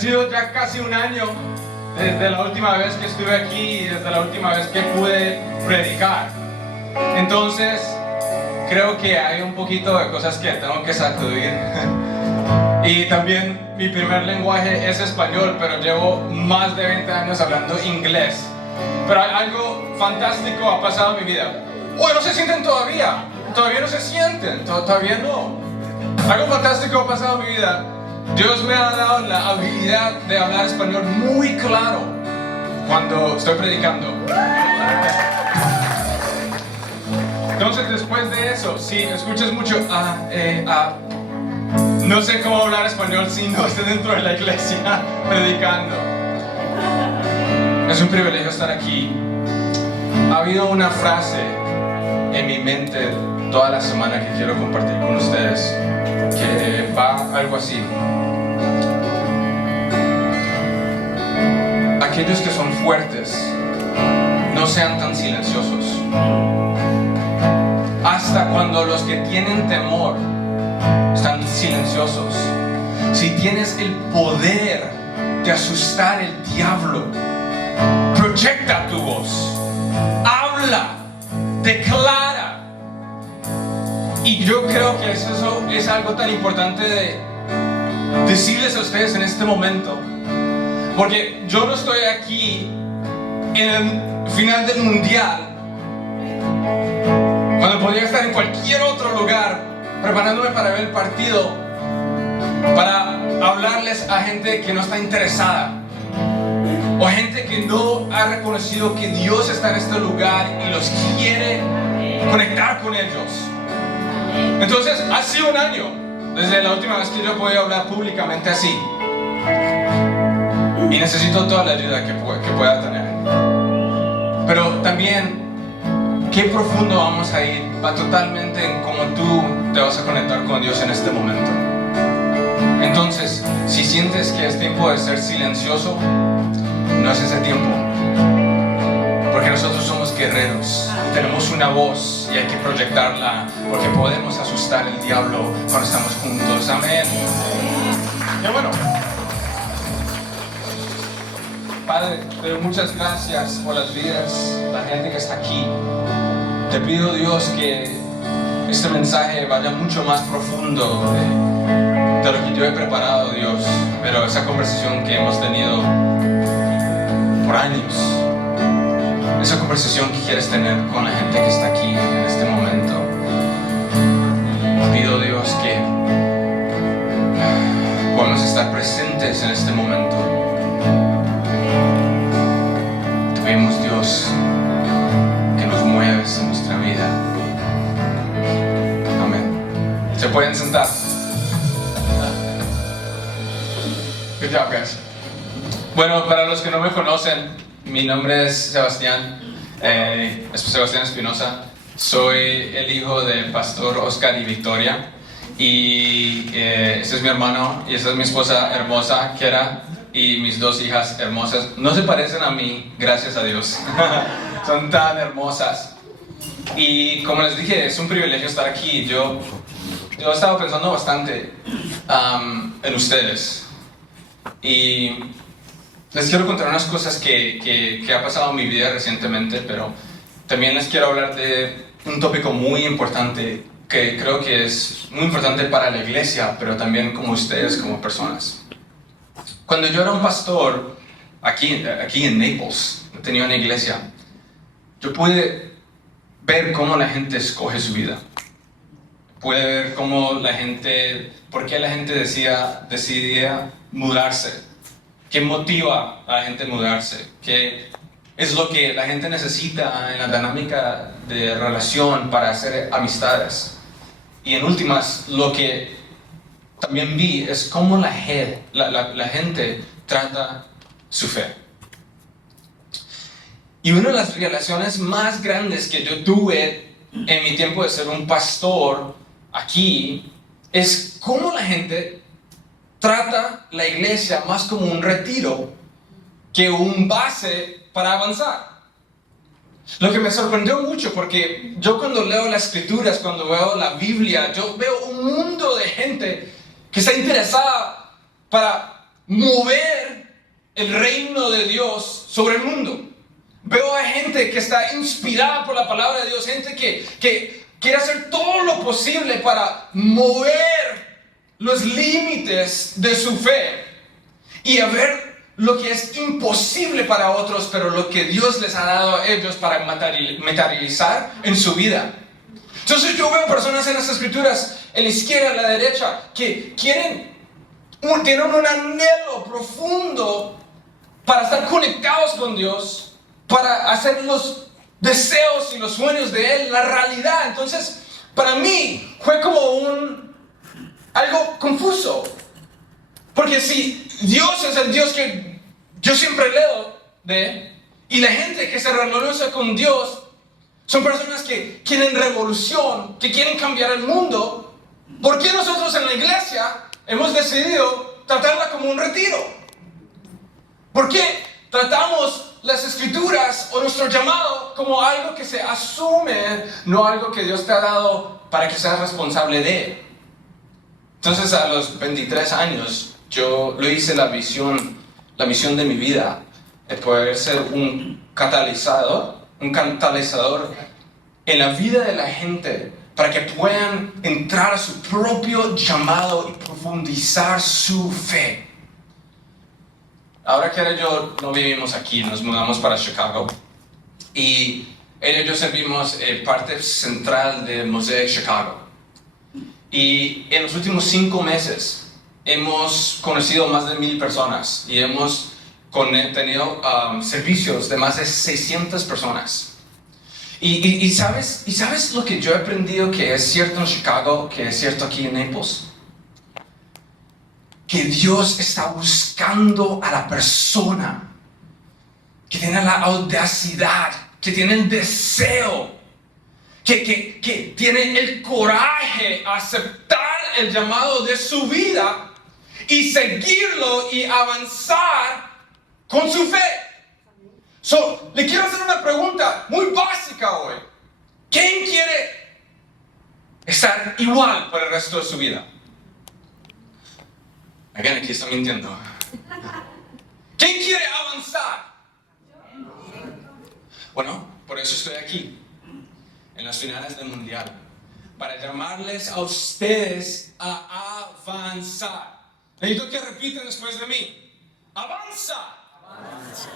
sido ya casi un año desde la última vez que estuve aquí y desde la última vez que pude predicar. Entonces, creo que hay un poquito de cosas que tengo que sacudir. Y también mi primer lenguaje es español, pero llevo más de 20 años hablando inglés. Pero algo fantástico ha pasado en mi vida. ¡Uy, no se sienten todavía! Todavía no se sienten, todavía no. Algo fantástico ha pasado en mi vida. Dios me ha dado la habilidad de hablar español muy claro cuando estoy predicando. Entonces, después de eso, si escuchas mucho no sé cómo hablar español si no estoy dentro de la iglesia predicando. Es un privilegio estar aquí. Ha habido una frase en mi mente toda la semana que quiero compartir con ustedes, que va algo así: aquellos que son fuertes, no sean tan silenciosos. Hasta cuando los que tienen temor están silenciosos. Si tienes el poder de asustar al diablo, proyecta tu voz, habla, declara. Y yo creo que eso es algo tan importante de decirles a ustedes en este momento, porque yo no estoy aquí en el final del mundial cuando podría estar en cualquier otro lugar preparándome para ver el partido, para hablarles a gente que no está interesada, o gente que no ha reconocido que Dios está en este lugar y los quiere conectar con ellos. Entonces, ha sido un año desde la última vez que yo podía hablar públicamente así, y necesito toda la ayuda que pueda tener. Pero también, qué profundo vamos a ir va totalmente en cómo tú te vas a conectar con Dios en este momento. Entonces, si sientes que es tiempo de ser silencioso, no es ese tiempo, porque nosotros somos guerreros, tenemos una voz y hay que proyectarla, porque podemos asustar al diablo cuando estamos juntos. Amén. Y bueno, Padre, te doy muchas gracias por las vidas, la gente que está aquí. Te pido, Dios, que este mensaje vaya mucho más profundo de lo que yo he preparado, Dios, pero esa conversación que hemos tenido por años, esa conversación que quieres tener con la gente que está aquí en este momento. Pido, Dios, que podamos estar presentes en este momento. Te pedimos, Dios, que nos mueves en nuestra vida. Amén. ¿Se pueden sentar? Good job, guys. Bueno, para los que no me conocen, mi nombre es Sebastián Espinosa. Soy el hijo del pastor Oscar y Victoria. Y este es mi hermano y esta es mi esposa hermosa, Kera, y mis dos hijas hermosas. No se parecen a mí, gracias a Dios. Son tan hermosas. Y como les dije, es un privilegio estar aquí. Yo he estado pensando bastante en ustedes. Y les quiero contar unas cosas que ha pasado en mi vida recientemente, pero también les quiero hablar de un tópico muy importante que creo que es muy importante para la iglesia, pero también como ustedes, como personas. Cuando yo era un pastor aquí en Naples, tenía una iglesia, yo pude ver cómo la gente escoge su vida. Pude ver cómo por qué la gente decidía mudarse. ¿Qué motiva a la gente a mudarse? ¿Qué es lo que la gente necesita en la dinámica de relación para hacer amistades? Y en últimas, lo que también vi es cómo la gente trata su fe. Y una de las relaciones más grandes que yo tuve en mi tiempo de ser un pastor aquí es cómo la gente trata la iglesia más como un retiro que un base para avanzar. Lo que me sorprendió mucho, porque yo cuando leo las escrituras, cuando veo la Biblia, yo veo un mundo de gente que está interesada para mover el reino de Dios sobre el mundo. Veo a gente que está inspirada por la palabra de Dios, gente que quiere hacer todo lo posible para mover los límites de su fe y a ver lo que es imposible para otros, pero lo que Dios les ha dado a ellos para materializar en su vida. Entonces yo veo personas en las escrituras, en la izquierda, en la derecha, que tienen un anhelo profundo para estar conectados con Dios, para hacer los deseos y los sueños de Él la realidad. Entonces, para mí fue como algo confuso. Porque si Dios es el Dios que yo siempre leo de, y la gente que se relaciona con Dios son personas que quieren revolución, que quieren cambiar el mundo, ¿por qué nosotros en la iglesia hemos decidido tratarla como un retiro? ¿Por qué tratamos las escrituras o nuestro llamado como algo que se asume, no algo que Dios te ha dado para que seas responsable de? Entonces a los 23 años yo lo hice la misión de mi vida, de poder ser un catalizador en la vida de la gente para que puedan entrar a su propio llamado y profundizar su fe. Ahora que ella y yo no vivimos aquí, nos mudamos para Chicago y ella y yo servimos parte central de Mosaic Chicago. Y en los últimos 5 meses hemos conocido más de 1,000 personas y hemos tenido servicios de más de 600 personas. Y ¿sabes lo que yo he aprendido que es cierto en Chicago, que es cierto aquí en Naples? Que Dios está buscando a la persona que tiene la audacidad, que tiene el deseo, que tiene el coraje a aceptar el llamado de su vida y seguirlo y avanzar con su fe. Le quiero hacer una pregunta muy básica hoy. ¿Quién quiere estar igual por el resto de su vida? Aquí está mintiendo. ¿Quién quiere avanzar? Bueno, por eso estoy aquí, en las finales del mundial, para llamarles a ustedes a avanzar. Necesito que repiten después de mí. ¡Avanza! ¡Avanza!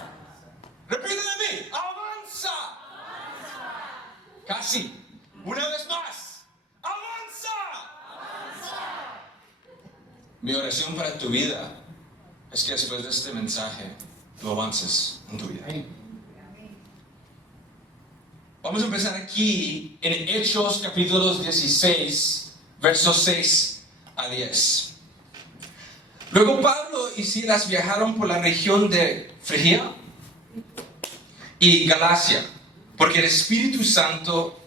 Repite de mí. ¡Avanza! ¡Avanza! Casi. Una vez más. ¡Avanza! ¡Avanza! Mi oración para tu vida es que después de este mensaje tú avances en tu vida. Vamos a empezar aquí en Hechos capítulos 16, versos 6 a 10. Luego Pablo y Silas viajaron por la región de Frigia y Galacia, porque el Espíritu Santo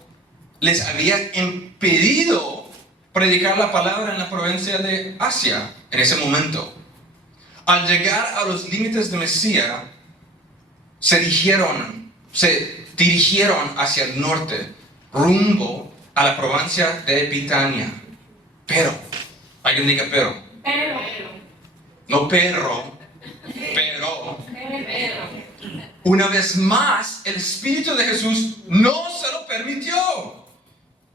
les había impedido predicar la palabra en la provincia de Asia en ese momento. Al llegar a los límites de Mesía, se dirigieron hacia el norte, rumbo a la provincia de Bithania. Pero, alguien diga pero. No perro, pero. Una vez más, el Espíritu de Jesús no se lo permitió.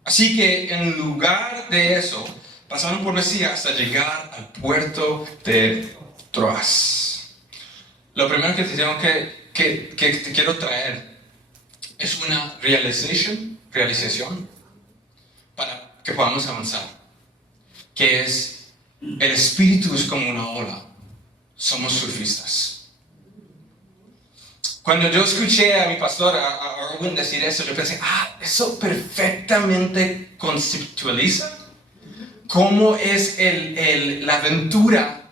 Así que en lugar de eso, pasaron por Mesía hasta llegar al puerto de Troas. Lo primero que te tengo que te quiero traer es una realización para que podamos avanzar, que es el Espíritu es como una ola, somos surfistas. Cuando yo escuché a mi pastor, a Erwin, decir eso, yo pensé, eso perfectamente conceptualiza cómo es la aventura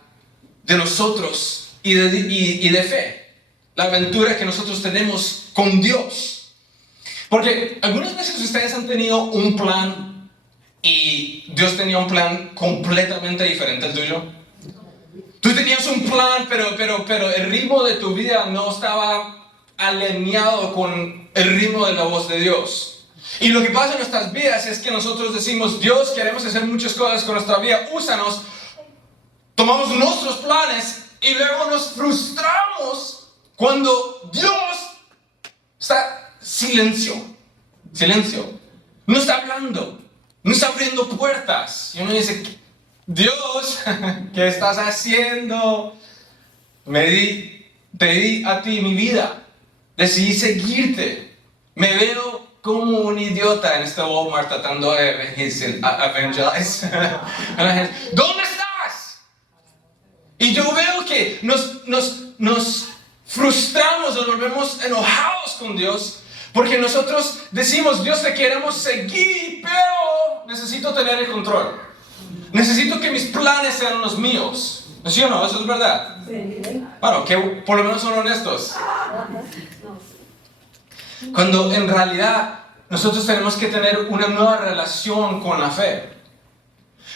de nosotros y de fe, la aventura que nosotros tenemos con Dios. Porque algunas veces ustedes han tenido un plan y Dios tenía un plan completamente diferente al tuyo. Tú tenías un plan, pero el ritmo de tu vida no estaba alineado con el ritmo de la voz de Dios. Y lo que pasa en nuestras vidas es que nosotros decimos, Dios, queremos hacer muchas cosas con nuestra vida, úsanos. Tomamos nuestros planes Y luego nos frustramos cuando Dios está silencio. No está hablando. No está abriendo puertas. Y uno dice, Dios, ¿qué estás haciendo? Te di a ti mi vida. Decidí seguirte. Me veo como un idiota en este Walmart tratando de evangelize. ¿Dónde estás? Y yo veo que nos frustramos o nos volvemos enojados con Dios porque nosotros decimos, Dios, te queremos seguir, pero necesito tener el control. Necesito que mis planes sean los míos. ¿Sí o no? ¿Eso es verdad? Sí. Bueno, que por lo menos son honestos. Cuando en realidad nosotros tenemos que tener una nueva relación con la fe.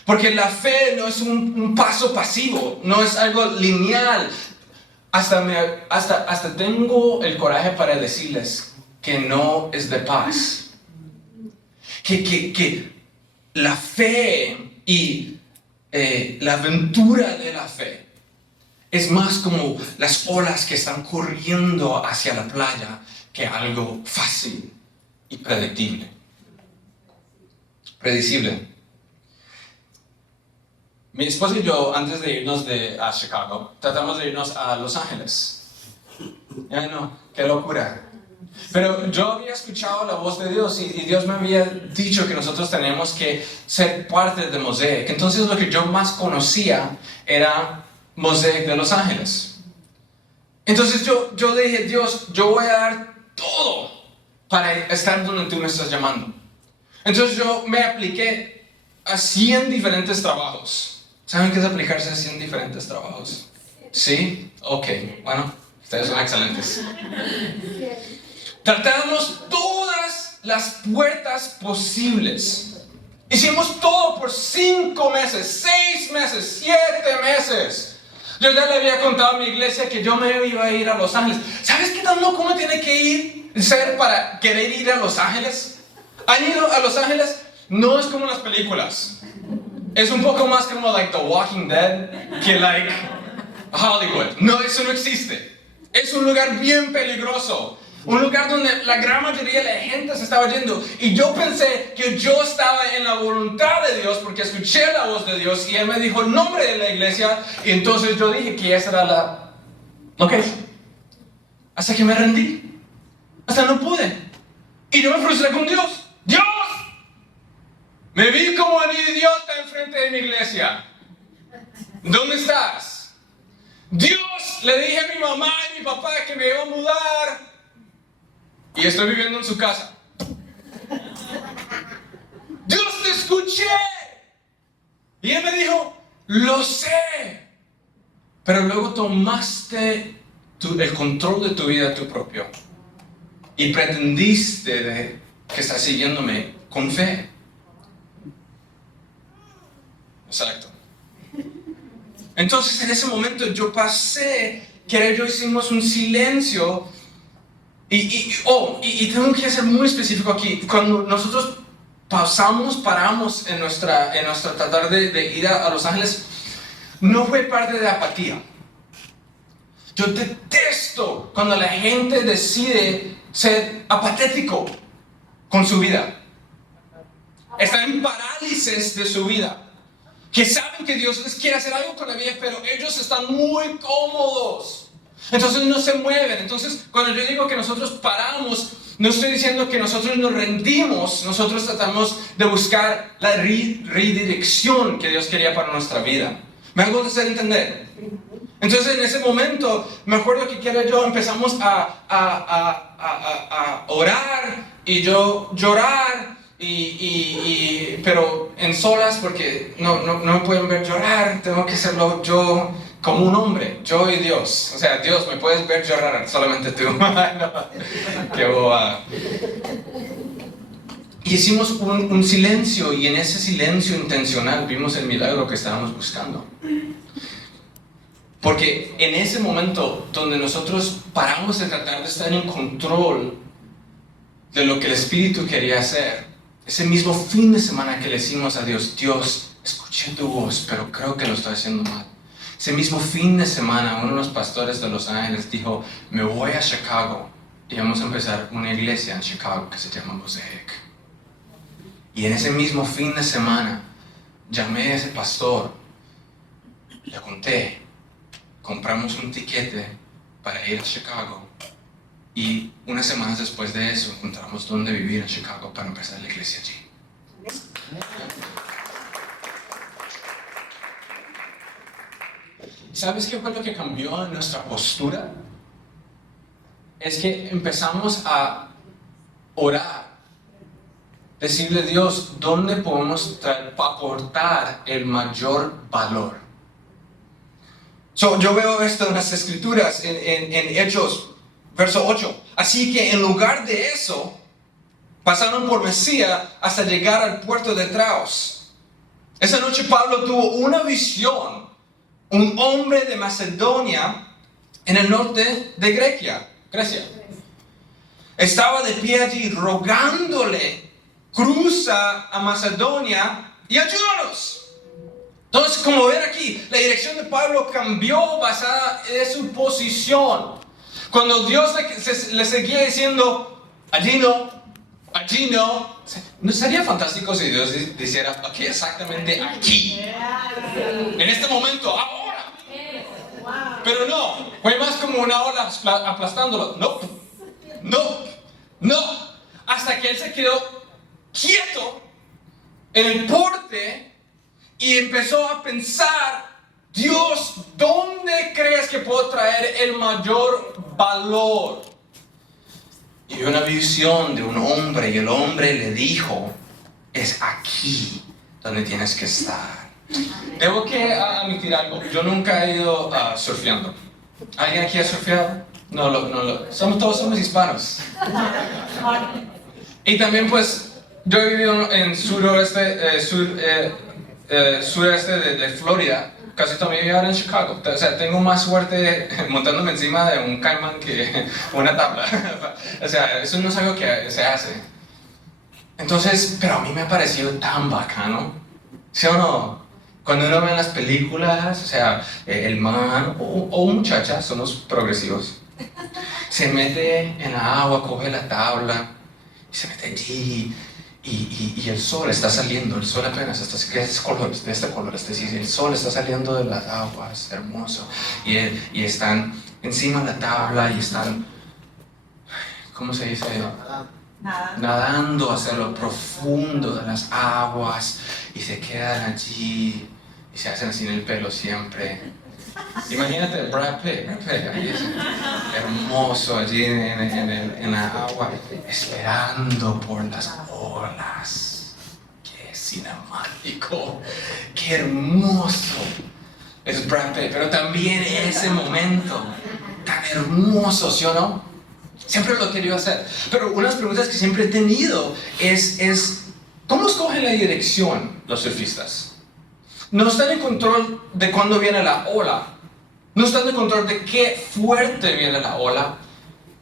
Porque la fe no es un paso pasivo, no es algo lineal. Hasta tengo el coraje para decirles que no es de paz. Que la fe y la aventura de la fe es más como las olas que están corriendo hacia la playa que algo fácil y predecible. Mi esposa y yo, antes de irnos a Chicago, tratamos de irnos a Los Ángeles. Ay, no, qué locura. Pero yo había escuchado la voz de Dios y Dios me había dicho que nosotros teníamos que ser parte de Mosaic. Entonces lo que yo más conocía era Mosaic de Los Ángeles. Entonces yo dije, Dios, yo voy a dar todo para estar donde tú me estás llamando. Entonces yo me apliqué a 100 diferentes trabajos. ¿Saben qué es aplicarse a 100 diferentes trabajos? ¿Sí? Ok, bueno, ustedes son excelentes. Tratamos todas las puertas posibles. Hicimos todo por 5 meses, 6 meses, 7 meses. Yo ya le había contado a mi iglesia que yo me iba a ir a Los Ángeles. ¿Sabes qué tan loco uno tiene que ser para querer ir a Los Ángeles? ¿Han ido a Los Ángeles? No es como en las películas. Es un poco más como The Walking Dead que Hollywood. No, eso no existe. Es un lugar bien peligroso. Un lugar donde la gran mayoría de la gente se estaba yendo. Y yo pensé que yo estaba en la voluntad de Dios porque escuché la voz de Dios y Él me dijo el nombre de la iglesia. Y entonces yo dije que esa era la location. Hasta que me rendí. Hasta no pude. Y yo me frustré con Dios. ¡Dios! Me vi como un idiota enfrente de mi iglesia. ¿Dónde estás? Dios, le dije a mi mamá y mi papá que me iba a mudar. Y estoy viviendo en su casa. Dios, te escuché. Y Él me dijo, lo sé. Pero luego tomaste el control de tu vida tú propio. Y pretendiste que estás siguiéndome con fe. Exacto. Entonces en ese momento yo pasé, que yo hicimos un silencio. Y tengo que ser muy específico aquí. Cuando nosotros paramos en nuestra tratar de ir a Los Ángeles, no fue parte de apatía. Yo detesto cuando la gente decide ser apatético con su vida. Están en parálisis de su vida. Que saben que Dios les quiere hacer algo con la vida, pero ellos están muy cómodos. Entonces no se mueven. Entonces cuando yo digo que nosotros paramos, no estoy diciendo que nosotros nos rendimos. Nosotros tratamos de buscar la redirección que Dios quería para nuestra vida. ¿Me hago hacer entender? Entonces en ese momento me acuerdo que empezamos a orar y yo llorar pero en solas porque no me pueden ver llorar. Tengo que hacerlo yo como un hombre, yo y Dios. O sea, Dios, me puedes ver llorar, solamente tú. No, qué boba. Y hicimos un silencio, y en ese silencio intencional vimos el milagro que estábamos buscando. Porque en ese momento donde nosotros paramos de tratar de estar en control de lo que el Espíritu quería hacer, ese mismo fin de semana que le decimos a Dios, Dios, escuché tu voz, pero creo que lo estoy haciendo mal. Ese mismo fin de semana, uno de los pastores de Los Ángeles dijo, me voy a Chicago y vamos a empezar una iglesia en Chicago que se llama Mosaic. Y en ese mismo fin de semana, llamé a ese pastor, le conté, compramos un tiquete para ir a Chicago y unas semanas después de eso encontramos dónde vivir en Chicago para empezar la iglesia allí. ¿Sabes qué fue lo que cambió en nuestra postura? Es que empezamos a orar, decirle a Dios dónde podemos aportar el mayor valor. Yo veo esto en las escrituras, en Hechos, verso 8. Así que en lugar de eso, pasaron por Mesía hasta llegar al puerto de Traos. Esa noche Pablo tuvo una visión. Un hombre de Macedonia, en el norte de Grecia. Estaba de pie allí rogándole, cruza a Macedonia y ayúdanos. Entonces, como ven aquí, la dirección de Pablo cambió basada en su posición. Cuando Dios le seguía diciendo, allí no, ¿no sería fantástico si Dios dijera, ok, exactamente aquí? En este momento, ahora. Pero no, fue más como una ola aplastándolo. No. Hasta que él se quedó quieto en el porte y empezó a pensar, Dios, ¿dónde crees que puedo traer el mayor valor? Y vio una visión de un hombre y el hombre le dijo, es aquí donde tienes que estar. Debo que admitir algo, yo nunca he ido surfeando. ¿Alguien aquí ha surfeado? No, todos somos hispanos. Y también pues, yo he vivido en sureste de Florida, casi toda mi vida en Chicago. O sea, tengo más suerte montándome encima de un caimán que una tabla. O sea, eso no es algo que se hace. Entonces, pero a mí me ha parecido tan bacano, ¿sí o no? Cuando uno ve en las películas, o sea, el man o muchacha, somos progresivos, se mete en la agua, coge la tabla, y se mete allí, y el sol está saliendo, el sol apenas está, de este color, es decir, el sol está saliendo de las aguas, hermoso, y están encima de la tabla, y están, ¿cómo se dice? Nadando hacia lo profundo de las aguas, y se quedan allí, y se hacen así en el pelo siempre. Imagínate Brad Pitt ahí es hermoso allí en la agua, esperando por las olas. ¡Qué cinemático! ¡Qué hermoso! Es Brad Pitt, pero también ese momento tan hermoso, ¿sí o no? Siempre lo he querido hacer. Pero una de las preguntas que siempre he tenido es ¿cómo escogen la dirección los surfistas? No están en control de cuándo viene la ola. No están en control de qué fuerte viene la ola.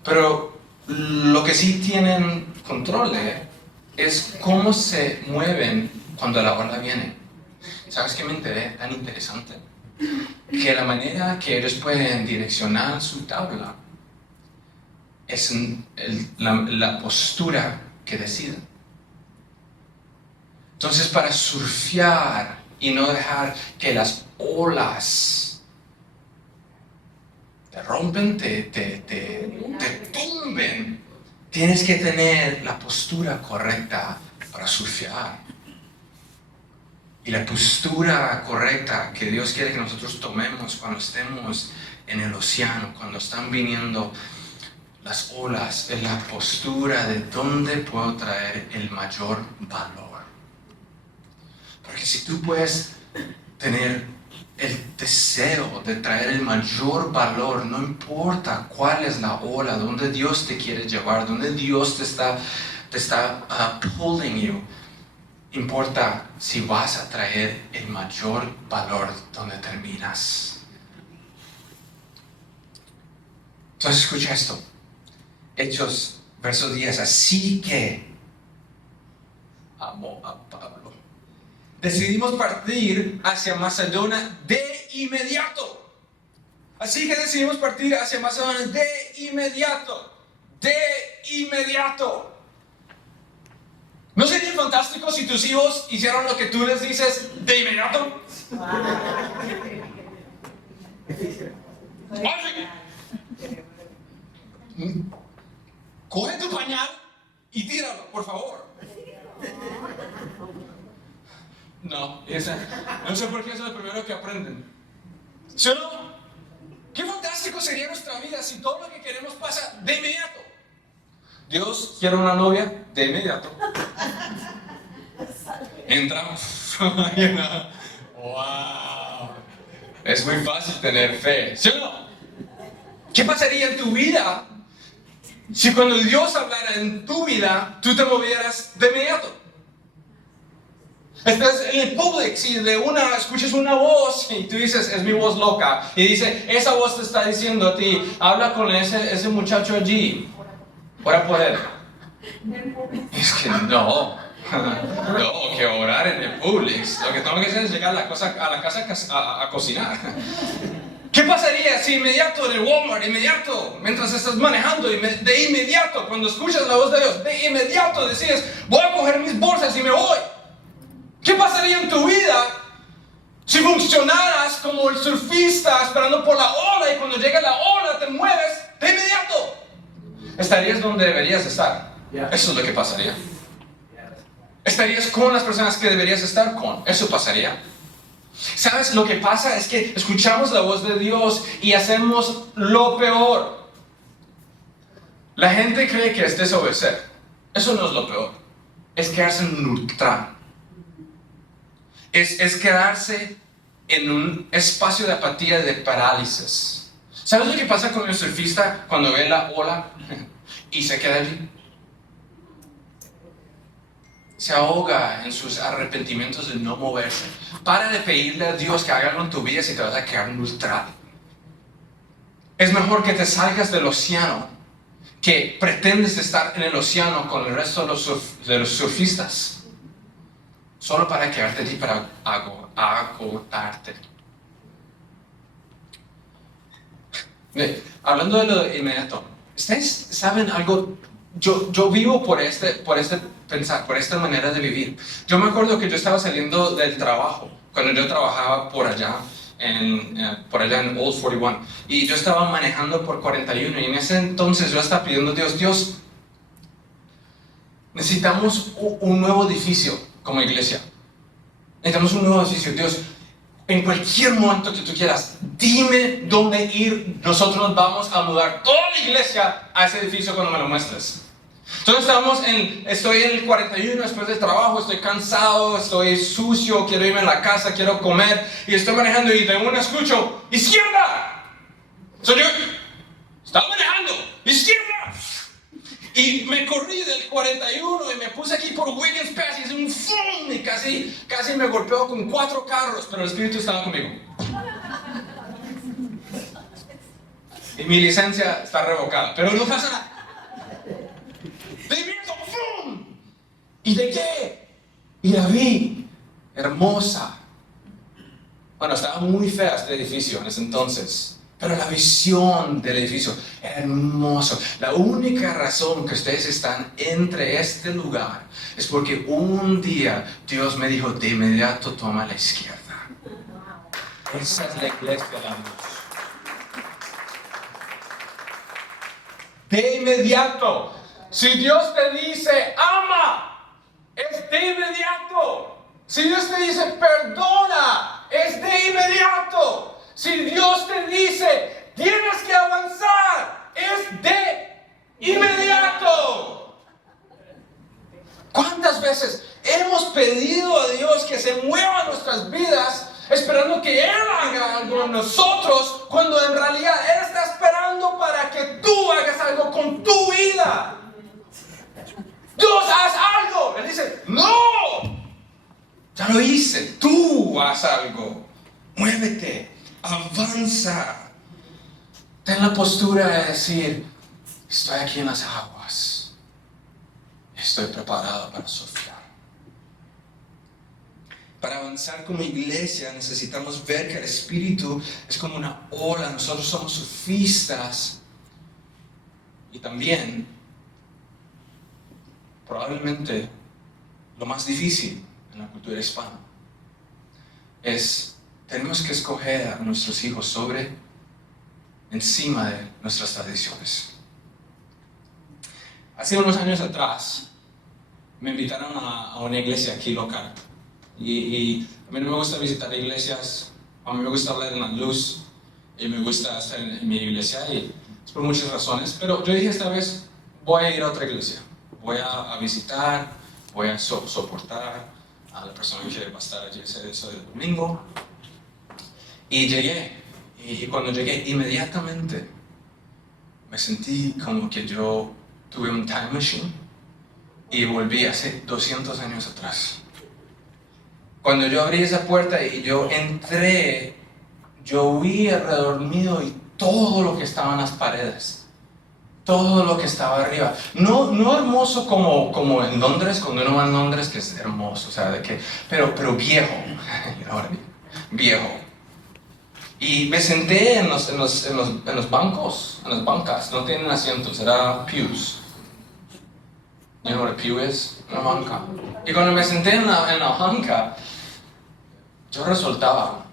Pero lo que sí tienen control de es cómo se mueven cuando la ola viene. ¿Sabes qué me enteré? Tan interesante. Que la manera que ellos pueden direccionar su tabla es la postura que deciden. Entonces, para surfear y no dejar que las olas te rompen, te tumben, tienes que tener la postura correcta para surfear. Y la postura correcta que Dios quiere que nosotros tomemos cuando estemos en el océano, cuando están viniendo las olas, es la postura de dónde puedo traer el mayor valor. Porque si tú puedes tener el deseo de traer el mayor valor, no importa cuál es la ola, dónde Dios te quiere llevar, dónde Dios te está pulling you, importa si vas a traer el mayor valor donde terminas. Entonces escucha esto. Hechos, verso 10. Así que, amo a Pablo, decidimos partir hacia Macedonia de inmediato. Así que decidimos partir hacia Macedonia de inmediato. De inmediato. ¿No sería fantástico si tus hijos hicieran lo que tú les dices de inmediato? Coge tu pañal y tíralo, por favor. No sé por qué eso es lo primero que aprenden. ¿Sí o no? Qué fantástico sería nuestra vida si todo lo que queremos pasa de inmediato. Dios quiere una novia de inmediato. Entra. Wow. Es muy fácil tener fe. ¿Sí o no? ¿Qué pasaría en tu vida si cuando Dios hablara en tu vida, tú te movieras de inmediato? Estás en el Publix y escuchas una voz y tú dices, es mi voz loca. Y dice, esa voz te está diciendo a ti, habla con ese muchacho allí. Ora por él. Es que no, que orar en el Publix. Lo que tengo que hacer es llegar a la casa a cocinar. ¿Qué pasaría si inmediato en el Walmart, inmediato, mientras estás manejando, de inmediato, cuando escuchas la voz de Dios, de inmediato decides, voy a coger mis bolsas y me voy? ¿Qué pasaría en tu vida si funcionaras como el surfista esperando por la ola y cuando llega la ola te mueves de inmediato? Estarías donde deberías estar. Eso es lo que pasaría. Estarías con las personas que deberías estar con. Eso pasaría. ¿Sabes? Lo que pasa es que escuchamos la voz de Dios y hacemos lo peor. La gente cree que es desobedecer. Eso no es lo peor. Es quedarse neutral. Es quedarse en un espacio de apatía, de parálisis. ¿Sabes lo que pasa con el surfista cuando ve la ola y se queda allí? Se ahoga en sus arrepentimientos de no moverse. Para de pedirle a Dios que haga algo en tu vida si te vas a quedar neutral. Es mejor que te salgas del océano, que pretendes estar en el océano con el resto de los surfistas, solo para quedarte allí para agotarte. Hablando de lo inmediato, ¿ustedes saben algo? Yo vivo por pensar, por esta manera de vivir. Yo me acuerdo que yo estaba saliendo del trabajo, cuando yo trabajaba por allá en Old 41, y yo estaba manejando por 41, y en ese entonces yo estaba pidiendo a Dios, necesitamos un nuevo edificio como iglesia. Necesitamos un nuevo edificio. Dios, en cualquier momento que tú quieras, dime dónde ir. Nosotros nos vamos a mudar toda la iglesia a ese edificio cuando me lo muestres. Entonces estoy en el 41 después del trabajo, estoy cansado, estoy sucio, quiero irme a la casa, quiero comer, y estoy manejando y de una escucho, ¡izquierda! Yo estaba manejando, ¡izquierda! Y me corrí del 41 y me puse aquí por Wiggins Pass y hice un ¡fum! Y casi me golpeó con 4 carros, pero el Espíritu estaba conmigo. Y mi licencia está revocada, pero no pasa nada. De inmediato, ¡fum! ¿Y de qué? Y la vi, hermosa. Bueno, estaba muy fea este edificio en ese entonces, pero la visión del edificio era hermoso. La única razón que ustedes están entre este lugar es porque un día Dios me dijo, de inmediato toma la izquierda. Esa es la iglesia de la luz. De inmediato. Si Dios te dice, ama, es de inmediato. Si Dios te dice, perdona, es de inmediato. Si Dios te dice, tienes que avanzar, es de inmediato. ¿Cuántas veces hemos pedido a Dios que se mueva en nuestras vidas esperando que Él haga algo en nosotros, cuando en realidad Él está esperando para que tú hagas algo con tu vida? Dios, haz algo. Él dice, no, ya lo hice, tú haz algo. Muévete, avanza. Ten la postura de decir, estoy aquí en las aguas, estoy preparado para surfear. Para avanzar como iglesia necesitamos ver que el Espíritu es como una ola. Nosotros somos surfistas. Y también, probablemente, lo más difícil en la cultura hispana es, tenemos que escoger a nuestros hijos encima de nuestras tradiciones. Hace unos años atrás, me invitaron a una iglesia aquí local. Y a mí no me gusta visitar iglesias, a mí me gusta leer en la luz, y me gusta estar en mi iglesia, y es por muchas razones. Pero yo dije, esta vez voy a ir a otra iglesia, voy a visitar, voy a soportar a la persona que va a estar allí ese domingo. Y llegué, y cuando llegué, inmediatamente me sentí como que yo tuve un time machine y volví hace 200 años atrás. Cuando yo abrí esa puerta y yo entré, yo vi alrededor mío y todo lo que estaba en las paredes, todo lo que estaba arriba. No hermoso como en Londres, cuando uno va en Londres, que es hermoso, o sea, pero viejo, viejo. Y me senté en los bancos, en las bancas, no tienen asientos, era pews. You know what a pew is? Una banca. Y cuando me senté en la banca, yo resultaba,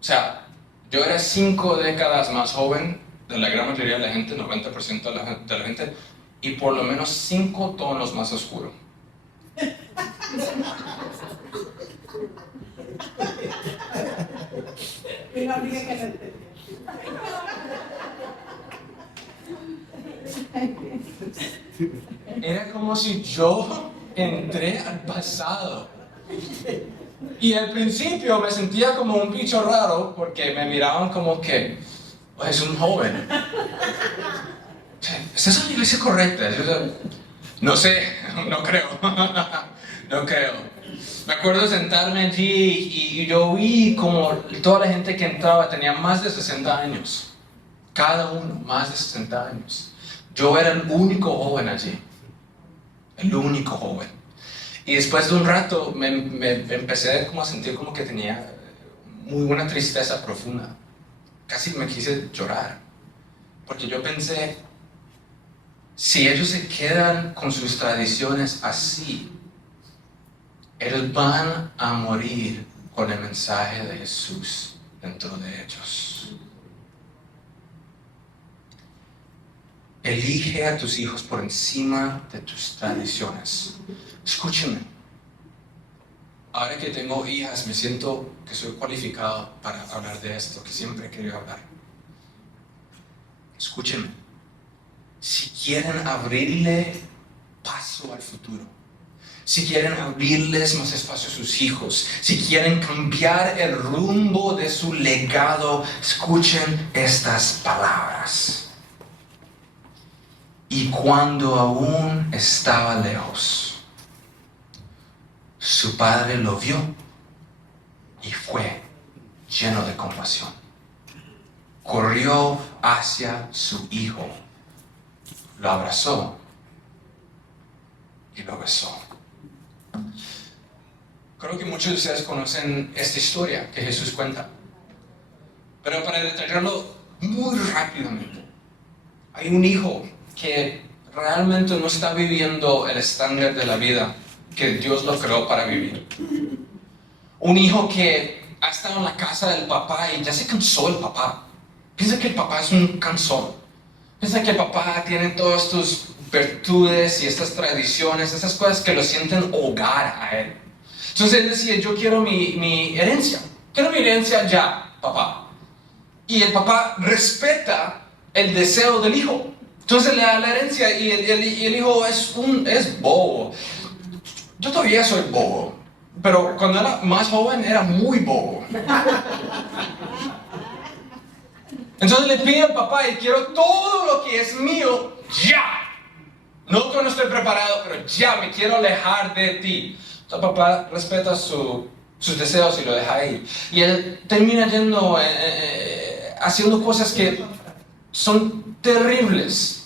o sea, yo era 5 décadas más joven de la gran mayoría de la gente, 90% de la gente, y por lo menos 5 tonos más oscuro. Era como si yo entré al pasado. Y al principio me sentía como un bicho raro porque me miraban como que es un joven. ¿Esta es la iglesia correcta? No sé, no creo. No creo. Me acuerdo sentarme allí y yo vi como toda la gente que entraba tenía más de 60 años. Cada uno más de 60 años. Yo era el único joven allí. El único joven. Y después de un rato me empecé como a sentir como que tenía muy una tristeza profunda. Casi me quise llorar. Porque yo pensé, si ellos se quedan con sus tradiciones así, ellos van a morir con el mensaje de Jesús dentro de ellos. Elige a tus hijos por encima de tus tradiciones. Escúchenme. Ahora que tengo hijas, me siento que soy cualificado para hablar de esto, que siempre he querido hablar. Escúchenme. Si quieren abrirle paso al futuro, si quieren abrirles más espacio a sus hijos, si quieren cambiar el rumbo de su legado, escuchen estas palabras. Y cuando aún estaba lejos, su padre lo vio y fue lleno de compasión. Corrió hacia su hijo, lo abrazó y lo besó. Creo que muchos de ustedes conocen esta historia que Jesús cuenta. Pero para detallarlo muy rápidamente, hay un hijo que realmente no está viviendo el estándar de la vida que Dios lo creó para vivir. Un hijo que ha estado en la casa del papá y ya se cansó el papá. Piensa que el papá es un cansón. Piensa que el papá tiene todas tus virtudes y estas tradiciones, estas cosas que lo sienten hogar a él. Entonces él decía, yo quiero mi herencia. Quiero mi herencia ya, papá. Y el papá respeta el deseo del hijo. Entonces le da la herencia y el hijo es bobo. Yo todavía soy bobo, pero cuando era más joven era muy bobo. Entonces le pide al papá y quiero todo lo que es mío ya. No cuando estoy preparado, pero ya me quiero alejar de ti. Entonces papá respeta sus deseos y lo deja ir. Y él termina yendo, haciendo cosas que son terribles.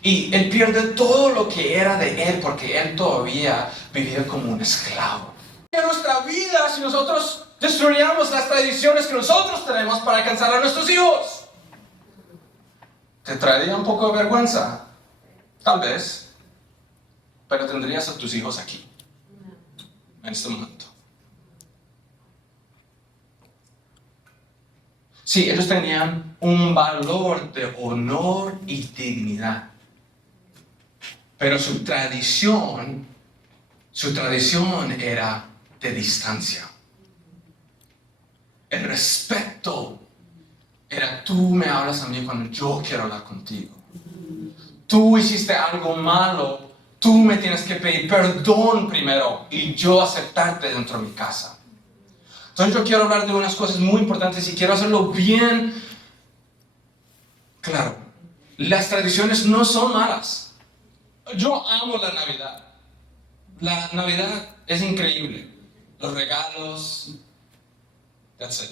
Y él pierde todo lo que era de él porque él todavía vivía como un esclavo. en nuestra vida si nosotros destruiríamos las tradiciones que nosotros tenemos para alcanzar a nuestros hijos? ¿Te traería un poco de vergüenza? Tal vez. Pero tendrías a tus hijos aquí, en este momento. Sí, ellos tenían un valor de honor y dignidad. Pero su tradición era de distancia. El respeto era: tú me hablas a mí cuando yo quiero hablar contigo. Tú hiciste algo malo, tú me tienes que pedir perdón primero y yo aceptarte dentro de mi casa. Entonces yo quiero hablar de unas cosas muy importantes y quiero hacerlo bien claro. Las tradiciones no son malas. Yo amo la Navidad. La Navidad es increíble. Los regalos. That's it.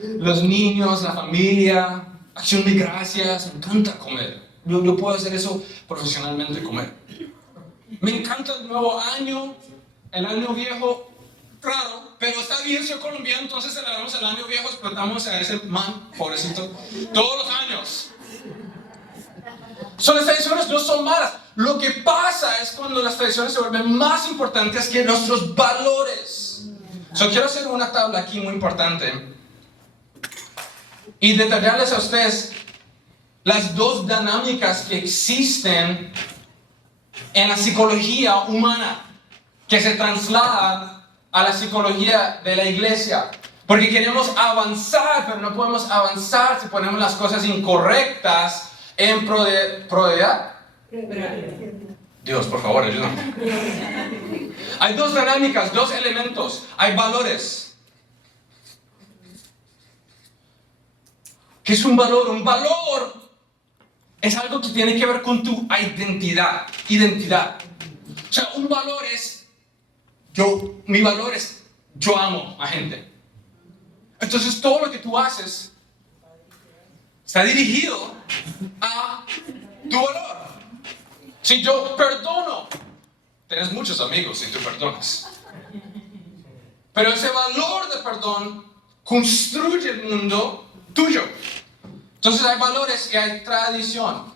Los niños, la familia, acción de gracias. Me encanta comer. Yo puedo hacer eso profesionalmente, comer. Me encanta el nuevo año, el año viejo. Claro, pero está bien, soy colombiano, entonces celebramos el año viejo, explotamos a ese man, pobrecito, todos los años. Las tradiciones no son malas. Lo que pasa es cuando las tradiciones se vuelven más importantes que nuestros valores. Quiero hacer una tabla aquí muy importante y detallarles a ustedes las dos dinámicas que existen en la psicología humana que se trasladan a la psicología de la iglesia. Porque queremos avanzar, pero no podemos avanzar si ponemos las cosas incorrectas en pro de Dios, por favor, ayúdame. Hay dos dinámicas, dos elementos. Hay valores. ¿Qué es un valor? Un valor es algo que tiene que ver con tu identidad. Un valor es mi valor es yo amo a gente. Entonces todo lo que tú haces está dirigido a tu valor. Si yo perdono, tienes muchos amigos si tú perdonas. Pero ese valor de perdón construye el mundo tuyo. Entonces hay valores y hay tradición.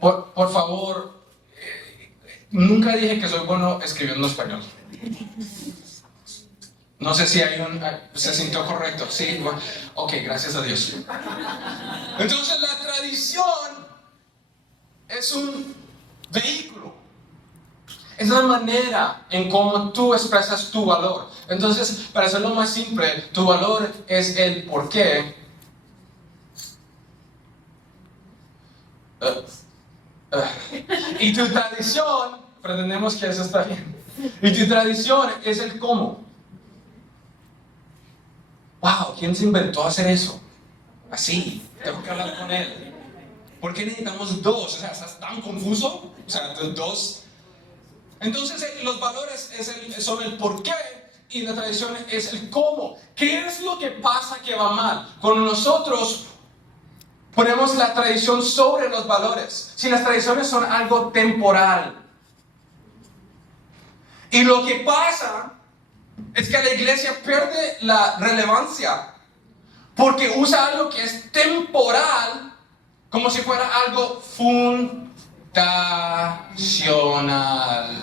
Por favor, nunca dije que soy bueno escribiendo español. No sé si se sintió correcto. Sí, bueno, ok, gracias a Dios. Entonces la tradición es un vehículo. Es la manera en cómo tú expresas tu valor. Entonces, para hacerlo más simple, tu valor es el por qué. Y tu tradición, pretendemos que eso está bien. Y tu tradición es el cómo. Wow, ¿quién se inventó hacer eso? Así, tengo que hablar con él. ¿Por qué necesitamos dos? O sea, ¿estás tan confuso? O sea, dos. Entonces, los valores son el por qué y la tradición es el cómo. ¿Qué es lo que pasa que va mal? Cuando nosotros ponemos la tradición sobre los valores. Si las tradiciones son algo temporal. Y lo que pasa es que la iglesia pierde la relevancia porque usa algo que es temporal como si fuera algo fundacional.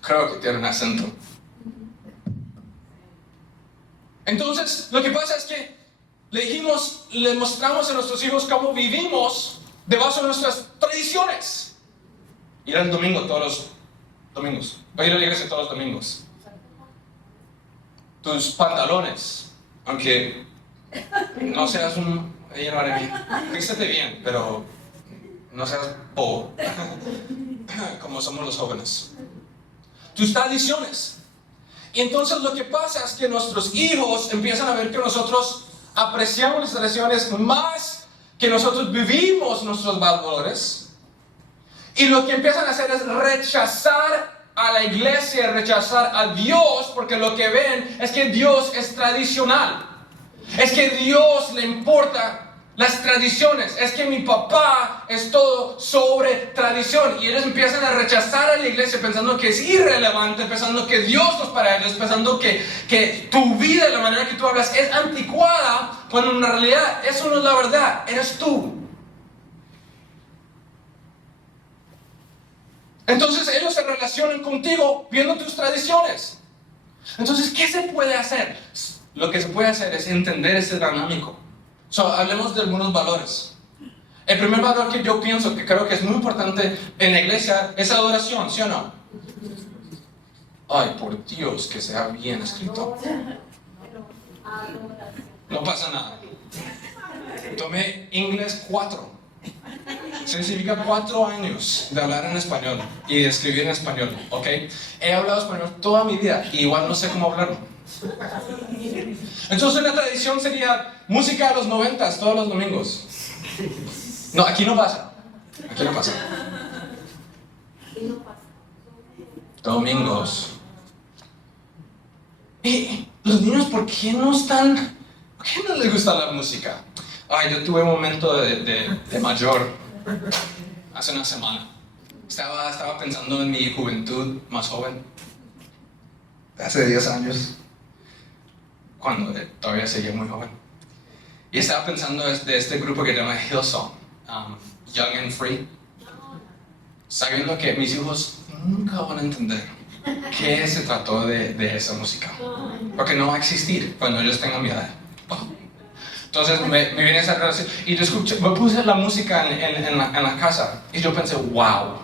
Creo que tiene un acento. Entonces, lo que pasa es que le mostramos a nuestros hijos cómo vivimos debajo de nuestras tradiciones. Ir al domingo todos los domingos. Va a ir a la iglesia todos los domingos. Tus pantalones, aunque no seas vístete bien, pero no seas bobo, como somos los jóvenes. Tus tradiciones. Y entonces lo que pasa es que nuestros hijos empiezan a ver que nosotros apreciamos las tradiciones más que nosotros vivimos nuestros valores. Y lo que empiezan a hacer es rechazar a la iglesia, rechazar a Dios, porque lo que ven es que Dios es tradicional. Es que Dios le importa Las tradiciones, es que mi papá es todo sobre tradición y ellos empiezan a rechazar a la iglesia pensando que es irrelevante, pensando que Dios no es para ellos, pensando que tu vida, la manera que tú hablas es anticuada, cuando en realidad eso no es la verdad, eres tú. Entonces ellos se relacionan contigo viendo tus tradiciones. Entonces, ¿qué se puede hacer? Lo que se puede hacer es entender ese dinámico. Hablemos de algunos valores. El primer valor que yo pienso, que creo que es muy importante en la iglesia, es adoración, ¿sí o no? Ay, por Dios, que sea bien escrito. No pasa nada. Tomé inglés 4. Significa 4 años de hablar en español y de escribir en español, ¿ok? He hablado español toda mi vida y igual no sé cómo hablarlo. Entonces una tradición sería música de los 90 todos los domingos. No, aquí no pasa. Aquí no pasa. Domingos. Y los niños, ¿por qué no les gusta la música? Ay, yo tuve un momento de mayor hace una semana. Estaba pensando en mi juventud más joven, hace 10 años, cuando todavía seguía muy joven. Y estaba pensando de este grupo que se llama Hillsong, Young and Free, sabiendo que mis hijos nunca van a entender qué se trató de esa música, porque no va a existir cuando ellos tengan mi edad. Entonces me viene esa relación y yo me puse la música en la casa y yo pensé, wow,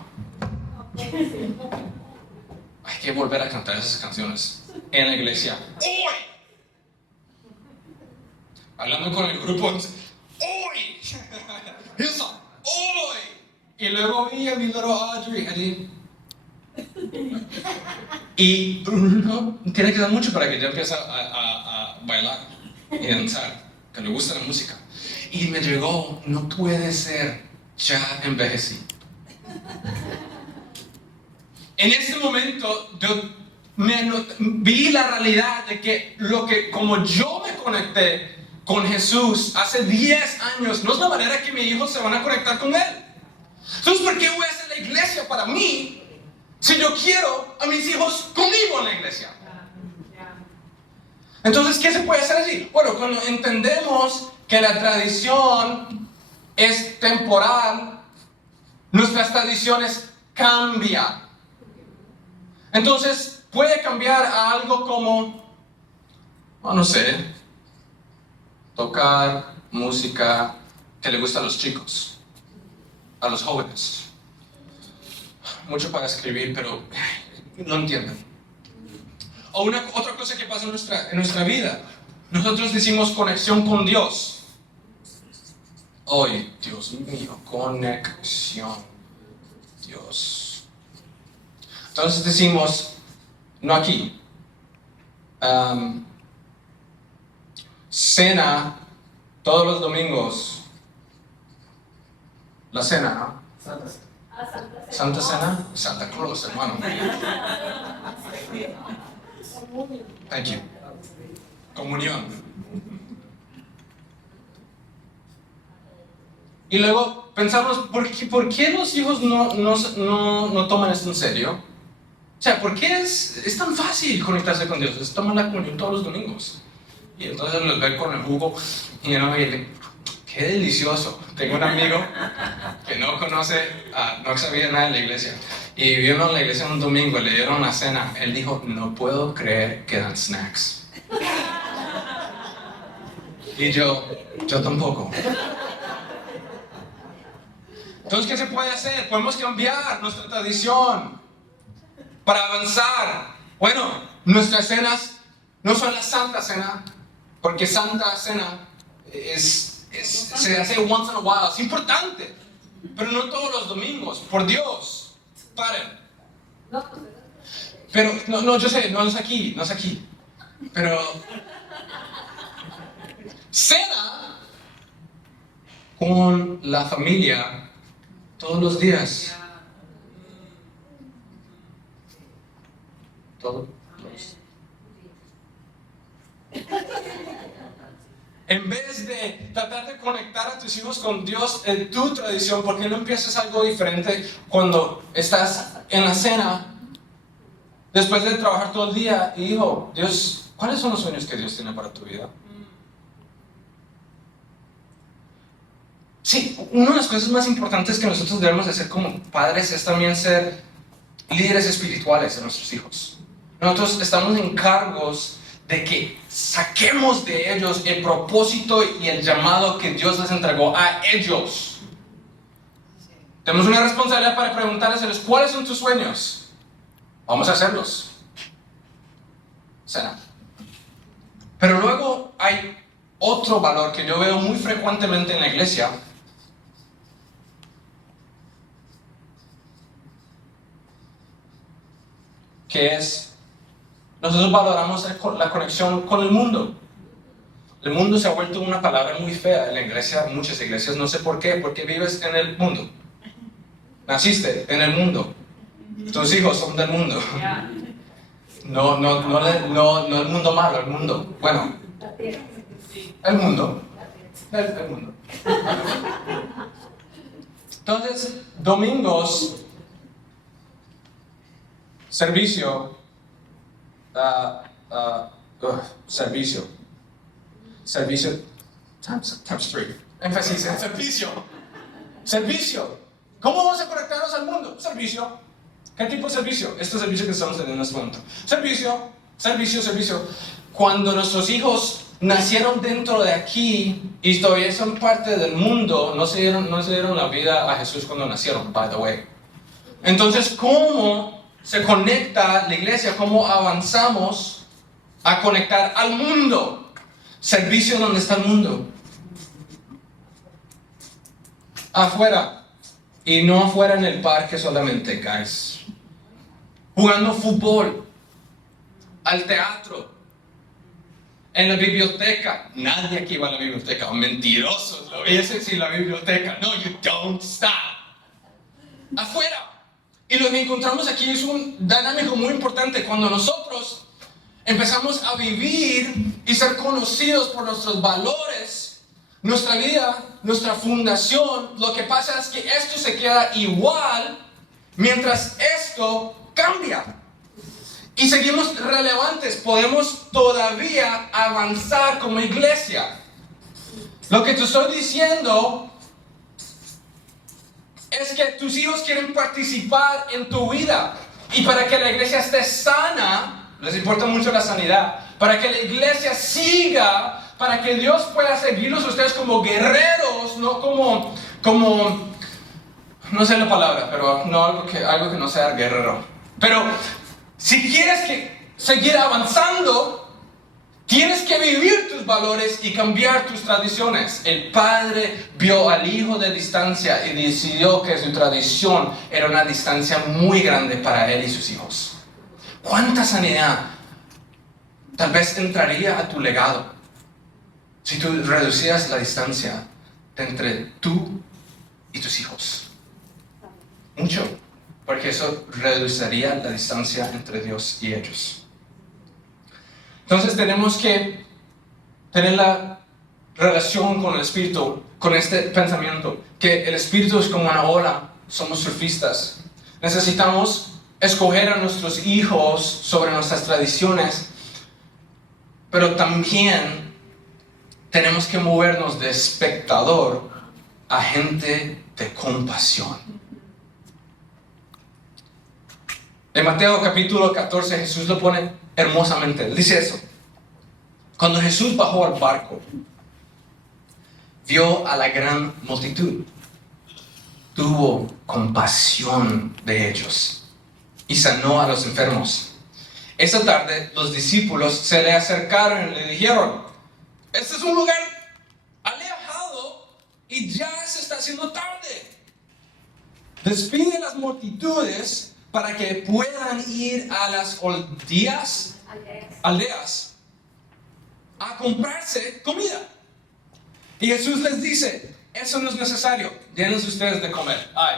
hay que volver a cantar esas canciones en la iglesia. ¡Hoy! Hablando con el grupo, ¡hoy! Hillsong, ¡hoy! Y luego vi a mi little Audrey allí. Y no tiene que dar mucho para que ella empiece a bailar y danzar, que le gusta la música. Y me llegó, no puede ser, ya envejecí. En ese momento yo vi la realidad de que como yo me conecté con Jesús hace 10 años, no es la manera que mis hijos se van a conectar con Él. Entonces, ¿por qué voy a hacer la iglesia para mí si yo quiero a mis hijos conmigo en la iglesia? Entonces, ¿qué se puede hacer allí? Bueno, cuando entendemos que la tradición es temporal, nuestras tradiciones cambian. Entonces, puede cambiar a algo como, no sé, tocar música que le gusta a los chicos, a los jóvenes. Mucho para escribir, pero no entienden. O otra cosa que pasa en nuestra vida. Nosotros decimos conexión con Dios. Ay, Dios mío, conexión. Dios. Entonces decimos, no aquí. Cena todos los domingos. La cena, ¿no? Santa Cena, Santa Claus, hermano. Thank you. Comunión. Y luego pensamos, ¿por qué los hijos no toman esto en serio? O sea, ¿por qué es tan fácil conectarse con Dios? Es tomar la comunión todos los domingos. Y entonces los ven con el jugo y qué delicioso. Tengo un amigo que no sabía nada de la iglesia. Y vino a la iglesia un domingo, le dieron la cena. Él dijo, no puedo creer que dan snacks. Y yo tampoco. Entonces, ¿qué se puede hacer? Podemos cambiar nuestra tradición para avanzar. Bueno, nuestras cenas no son la Santa Cena, porque Santa Cena se hace once in a while, es importante, pero no todos los domingos, por Dios, paren. Pero, no, yo sé, no es aquí, pero cena con la familia todos los días. Todos los En vez de tratar de conectar a tus hijos con Dios en tu tradición, ¿por qué no empiezas algo diferente cuando estás en la cena, después de trabajar todo el día, y hijo, Dios, ¿cuáles son los sueños que Dios tiene para tu vida? Sí, una de las cosas más importantes que nosotros debemos de hacer como padres es también ser líderes espirituales de nuestros hijos. Nosotros estamos encargos de que saquemos de ellos el propósito y el llamado que Dios les entregó a ellos. Tenemos una responsabilidad para preguntarles, ¿cuáles son tus sueños? Vamos a hacerlos. Cena. Pero luego hay otro valor que yo veo muy frecuentemente en la iglesia. Que es, nosotros valoramos la conexión con el mundo. El mundo se ha vuelto una palabra muy fea en la iglesia, muchas iglesias, no sé por qué, porque vives en el mundo. Naciste en el mundo. Tus hijos son del mundo. No el mundo malo, el mundo. Bueno, el mundo. El mundo. Entonces, domingos, servicio, servicio, times 3, énfasis en servicio. ¿Cómo vamos a conectarnos al mundo? Servicio. ¿Qué tipo de servicio? Este servicio que estamos teniendo en este momento. Servicio. Cuando nuestros hijos nacieron dentro de aquí y todavía son parte del mundo, no se dieron la vida a Jesús cuando nacieron, by the way. Entonces, ¿cómo se conecta la iglesia? ¿Cómo avanzamos a conectar al mundo? Servicio donde está el mundo. Afuera. Y no afuera en el parque solamente, guys. Jugando fútbol. Al teatro. En la biblioteca. Nadie aquí va a la biblioteca. Mentirosos. Lo ves en la biblioteca. No, you don't stop. Afuera. Y lo que encontramos aquí es un dinámico muy importante. Cuando nosotros empezamos a vivir y ser conocidos por nuestros valores, nuestra vida, nuestra fundación, lo que pasa es que esto se queda igual mientras esto cambia. Y seguimos relevantes, podemos todavía avanzar como iglesia. Lo que te estoy diciendo es que tus hijos quieren participar en tu vida. Y para que la iglesia esté sana, les importa mucho la sanidad, para que la iglesia siga, para que Dios pueda seguirlos a ustedes como guerreros, no como no sé la palabra, pero no algo que no sea guerrero. Pero si quieres seguir avanzando, tienes que vivir tus valores y cambiar tus tradiciones. El padre vio al hijo de distancia y decidió que su tradición era una distancia muy grande para él y sus hijos. ¿Cuánta sanidad tal vez entraría a tu legado si tú reducías la distancia entre tú y tus hijos? Mucho, porque eso reduciría la distancia entre Dios y ellos. Entonces tenemos que tener la relación con el Espíritu, con este pensamiento, que el Espíritu es como una ola, somos surfistas. Necesitamos escoger a nuestros hijos sobre nuestras tradiciones, pero también tenemos que movernos de espectador a agente de compasión. En Mateo capítulo 14 Jesús lo pone hermosamente. Él dice eso. Cuando Jesús bajó al barco, vio a la gran multitud. Tuvo compasión de ellos y sanó a los enfermos. Esa tarde los discípulos se le acercaron y le dijeron: este es un lugar alejado y ya se está haciendo tarde. Despide las multitudes para que puedan ir a las aldeas a comprarse comida. Y Jesús les dice: eso no es necesario, llénense ustedes de comer. Ay.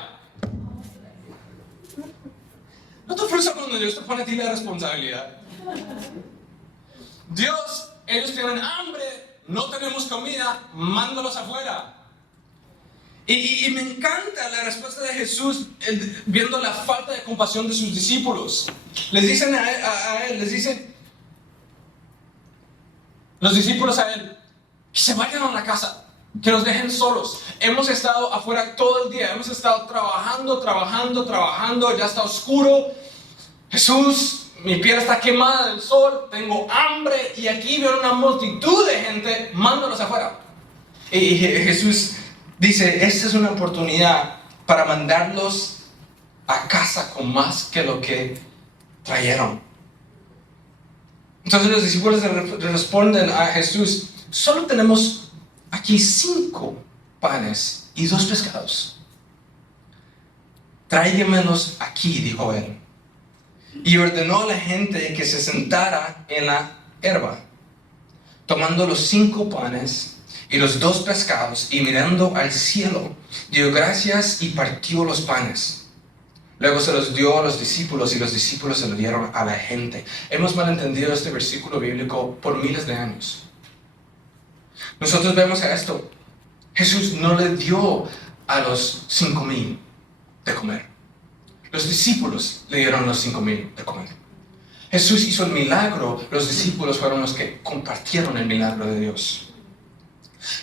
¿No te frustra cuando Dios te pone a ti la responsabilidad? Ellos tienen hambre, no tenemos comida, mándalos afuera. Y me encanta la respuesta de Jesús viendo la falta de compasión de sus discípulos. Les dicen a él, les dicen los discípulos a él, que se vayan a la casa, que nos dejen solos. Hemos estado afuera todo el día, hemos estado trabajando, ya está oscuro. Jesús, mi piel está quemada del sol, tengo hambre y aquí veo una multitud de gente, mándalos afuera. Y Jesús dice, esta es una oportunidad para mandarlos a casa con más que lo que trajeron. Entonces los discípulos le responden a Jesús, solo tenemos aquí 5 panes y 2 pescados. Tráigamelos aquí, dijo él. Y ordenó a la gente que se sentara en la hierba. Tomando los 5 panes y los 2 pescados y mirando al cielo, dio gracias y partió los panes. Luego se los dio a los discípulos y los discípulos se los dieron a la gente. Hemos malentendido este versículo bíblico por miles de años. Nosotros vemos a esto. Jesús no le dio a los 5,000 de comer. Los discípulos le dieron a los 5,000 de comer. Jesús hizo el milagro, los discípulos fueron los que compartieron el milagro de Dios.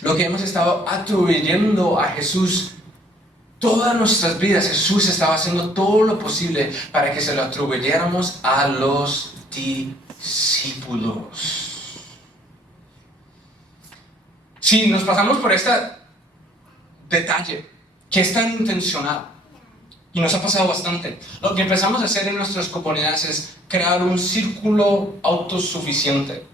Lo que hemos estado atribuyendo a Jesús todas nuestras vidas, Jesús estaba haciendo todo lo posible para que se lo atribuyéramos a los discípulos. Si nos pasamos por este detalle que es tan intencional, y nos ha pasado bastante, lo que empezamos a hacer en nuestras comunidades es crear un círculo autosuficiente,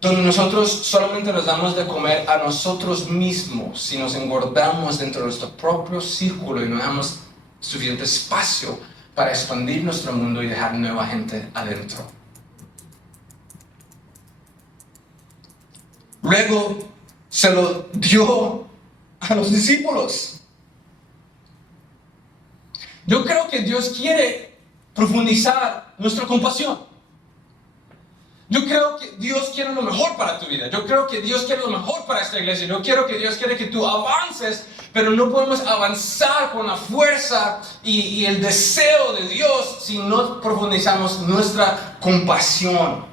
donde nosotros solamente nos damos de comer a nosotros mismos si nos engordamos dentro de nuestro propio círculo y no damos suficiente espacio para expandir nuestro mundo y dejar nueva gente adentro. Luego se lo dio a los discípulos. Yo creo que Dios quiere profundizar nuestra compasión. Yo creo que Dios quiere lo mejor para tu vida. Yo creo que Dios quiere lo mejor para esta iglesia. Yo quiero que Dios quiere que tú avances, pero no podemos avanzar con la fuerza y el deseo de Dios si no profundizamos nuestra compasión.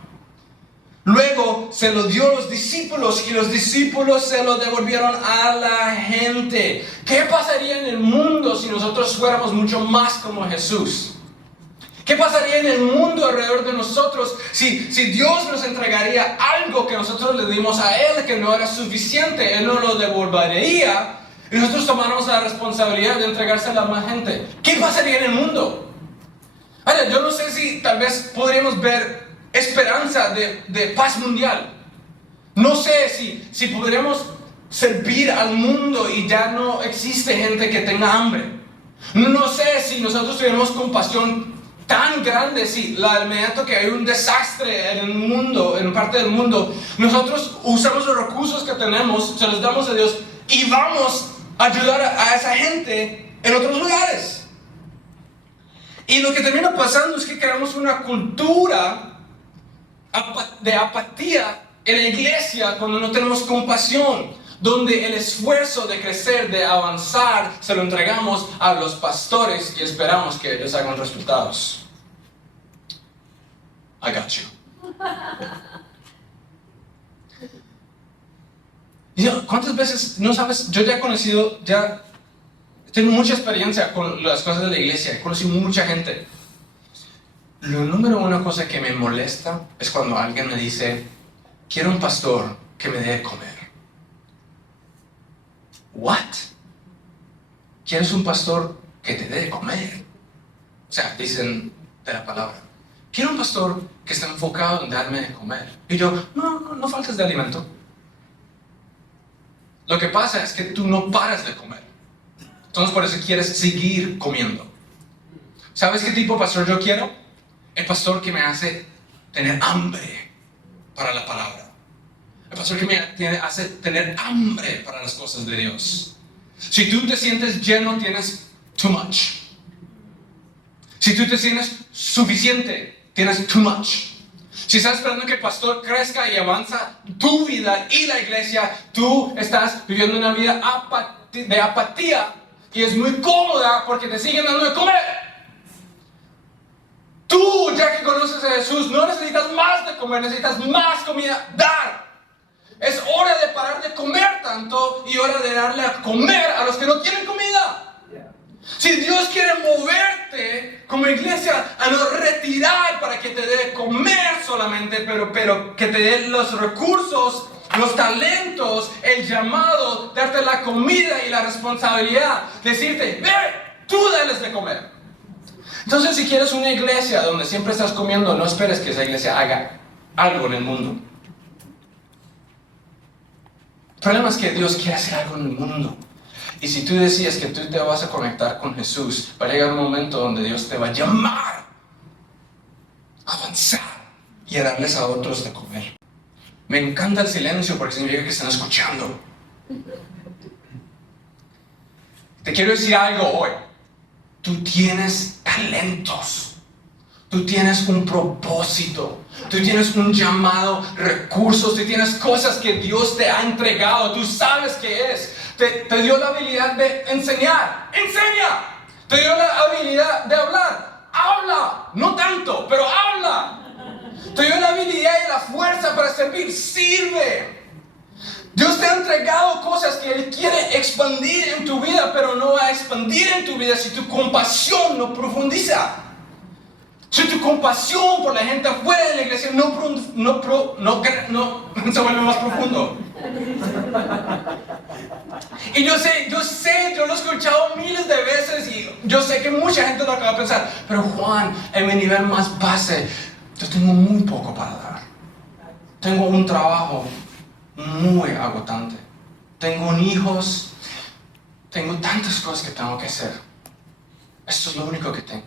Luego se lo dio a los discípulos y los discípulos se lo devolvieron a la gente. ¿Qué pasaría en el mundo si nosotros fuéramos mucho más como Jesús? ¿Qué pasaría en el mundo alrededor de nosotros si Dios nos entregaría algo que nosotros le dimos a Él que no era suficiente? Él no lo devolvería y nosotros tomáramos la responsabilidad de entregárselo a más gente. ¿Qué pasaría en el mundo? Ahora, yo no sé si tal vez podríamos ver esperanza de paz mundial. No sé si podríamos servir al mundo y ya no existe gente que tenga hambre. No sé si nosotros tuviéramos compasión tan grande, si al momento que hay un desastre en el mundo, en parte del mundo, nosotros usamos los recursos que tenemos, se los damos a Dios y vamos a ayudar a esa gente en otros lugares. Y lo que termina pasando es que creamos una cultura de apatía en la iglesia cuando no tenemos compasión, donde el esfuerzo de crecer, de avanzar, se lo entregamos a los pastores y esperamos que ellos hagan resultados. I got you. ¿Cuántas veces, no sabes, yo ya he conocido, tengo mucha experiencia con las cosas de la iglesia, he conocido mucha gente. Lo número 1 cosa que me molesta es cuando alguien me dice, quiero un pastor que me dé de comer. ¿What? ¿Quieres un pastor que te dé de comer? O sea, dicen de la palabra. Quiero un pastor que esté enfocado en darme de comer. Y yo, no faltas de alimento. Lo que pasa es que tú no paras de comer. Entonces por eso quieres seguir comiendo. ¿Sabes qué tipo de pastor yo quiero? El pastor que me hace tener hambre para la palabra. El pastor que me hace tener hambre para las cosas de Dios. Si tú te sientes lleno, tienes too much. Si tú te sientes suficiente, tienes too much. Si estás esperando que el pastor crezca y avanza tu vida y la iglesia, tú estás viviendo una vida de apatía y es muy cómoda porque te siguen dando de comer. Tú, ya que conoces a Jesús, no necesitas más de comer, necesitas más comida, dar. Es hora de parar de comer tanto y hora de darle a comer a los que no tienen comida. Si Dios quiere moverte como iglesia a no retirar para que te dé comer solamente, pero que te dé los recursos, los talentos, el llamado, darte la comida y la responsabilidad, decirte, ve, tú dales de comer. Entonces, si quieres una iglesia donde siempre estás comiendo, no esperes que esa iglesia haga algo en el mundo. El problema es que Dios quiere hacer algo en el mundo. Y si tú decides que tú te vas a conectar con Jesús, va a llegar un momento donde Dios te va a llamar a avanzar y a darles a otros de comer. Me encanta el silencio porque significa que están escuchando. Te quiero decir algo hoy. Tú tienes talentos. Tú tienes un propósito. Tú tienes un llamado, recursos. Tú tienes cosas que Dios te ha entregado. Tú sabes qué es. Te dio la habilidad de enseñar. ¡Enseña! Te dio la habilidad de hablar. ¡Habla! No tanto, pero habla. Te dio la habilidad y la fuerza para servir. ¡Sirve! Dios te ha entregado cosas que Él quiere expandir en tu vida, pero no va a expandir en tu vida si tu compasión no profundiza. Si tu compasión por la gente afuera de la iglesia no se vuelve más profundo. Y yo lo he escuchado miles de veces y yo sé que mucha gente lo acaba de pensar, pero Juan, en mi nivel más base, yo tengo muy poco para dar. Tengo un trabajo muy agotante. Tengo hijos, tengo tantas cosas que tengo que hacer. Esto es lo único que tengo.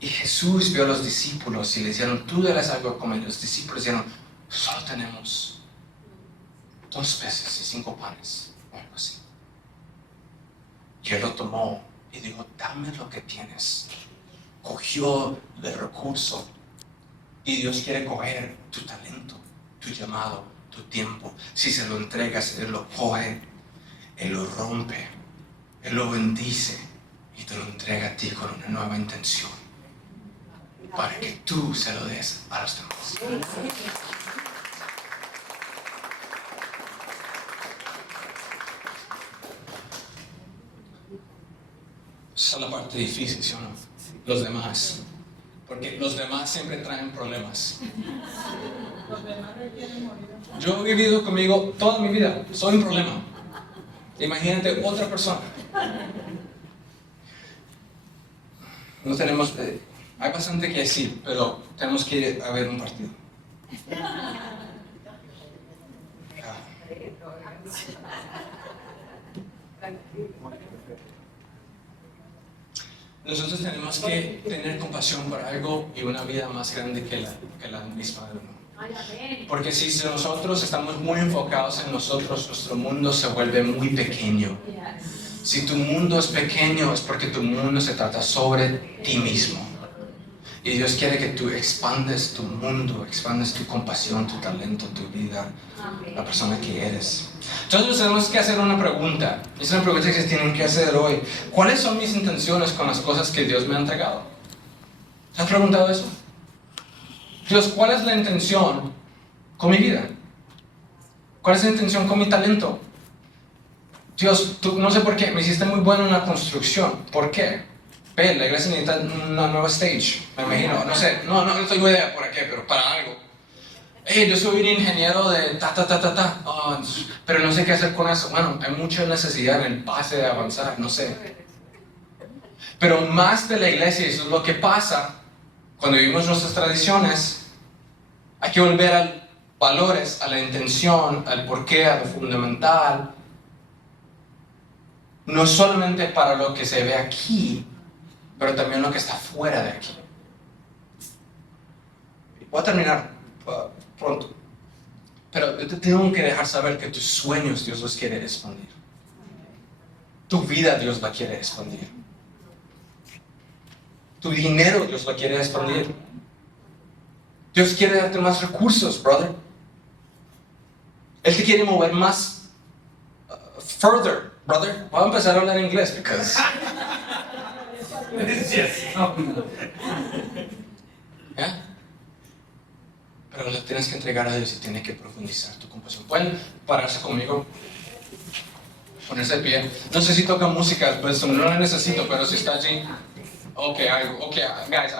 Y Jesús vio a los discípulos y le dijeron, tú darás algo a comer. Los discípulos dijeron, solo tenemos 2 peces y 5 panes, o algo así. Y Él lo tomó y dijo, dame lo que tienes. Cogió el recurso. Y Dios quiere coger tu talento, tu llamado, tu tiempo. Si se lo entregas, Él lo coge, Él lo rompe, Él lo bendice y te lo entrega a ti con una nueva intención para que tú se lo des a los demás. Esa es la parte difícil, ¿sí o no? Los demás. Porque los demás siempre traen problemas. Yo he vivido conmigo toda mi vida. Soy un problema. Imagínate otra persona. No tenemos... hay bastante que decir, pero tenemos que ir a ver un partido. Nosotros tenemos que tener compasión por algo y una vida más grande que la misma de uno. Porque si nosotros estamos muy enfocados en nosotros, nuestro mundo se vuelve muy pequeño. Si tu mundo es pequeño es porque tu mundo se trata sobre ti mismo. Y Dios quiere que tú expandes tu mundo, expandes tu compasión, tu talento, tu vida, la persona que eres. Entonces tenemos que hacer una pregunta. Es una pregunta que se tienen que hacer hoy. ¿Cuáles son mis intenciones con las cosas que Dios me ha entregado? ¿Te has preguntado eso? Dios, ¿cuál es la intención con mi vida? ¿Cuál es la intención con mi talento? Dios, tú no sé por qué, me hiciste muy bueno en la construcción. ¿Por qué? Ve, la iglesia necesita una nueva stage, me imagino. No sé, no tengo idea por qué, pero para algo. Yo soy un ingeniero de pero no sé qué hacer con eso. Bueno, hay mucha necesidad en el pase de avanzar, no sé. Pero más de la iglesia, eso es lo que pasa cuando vivimos nuestras tradiciones. Hay que volver a valores, a la intención, al porqué, a lo fundamental. No solamente para lo que se ve aquí, pero también lo que está fuera de aquí. Voy a terminar pronto. Pero yo te tengo que dejar saber que tus sueños Dios los quiere expandir. Tu vida Dios la quiere expandir. Tu dinero Dios la quiere expandir. Dios quiere darte más recursos, brother. Él te quiere mover más further, brother. Voy a empezar a hablar inglés because ¿ya? Pero le tienes que entregar a Dios y tienes que profundizar tu compasión. ¿Pueden pararse conmigo? Ponerse de pie. No sé si toca música después, no la necesito, pero si está allí. Okay, guys.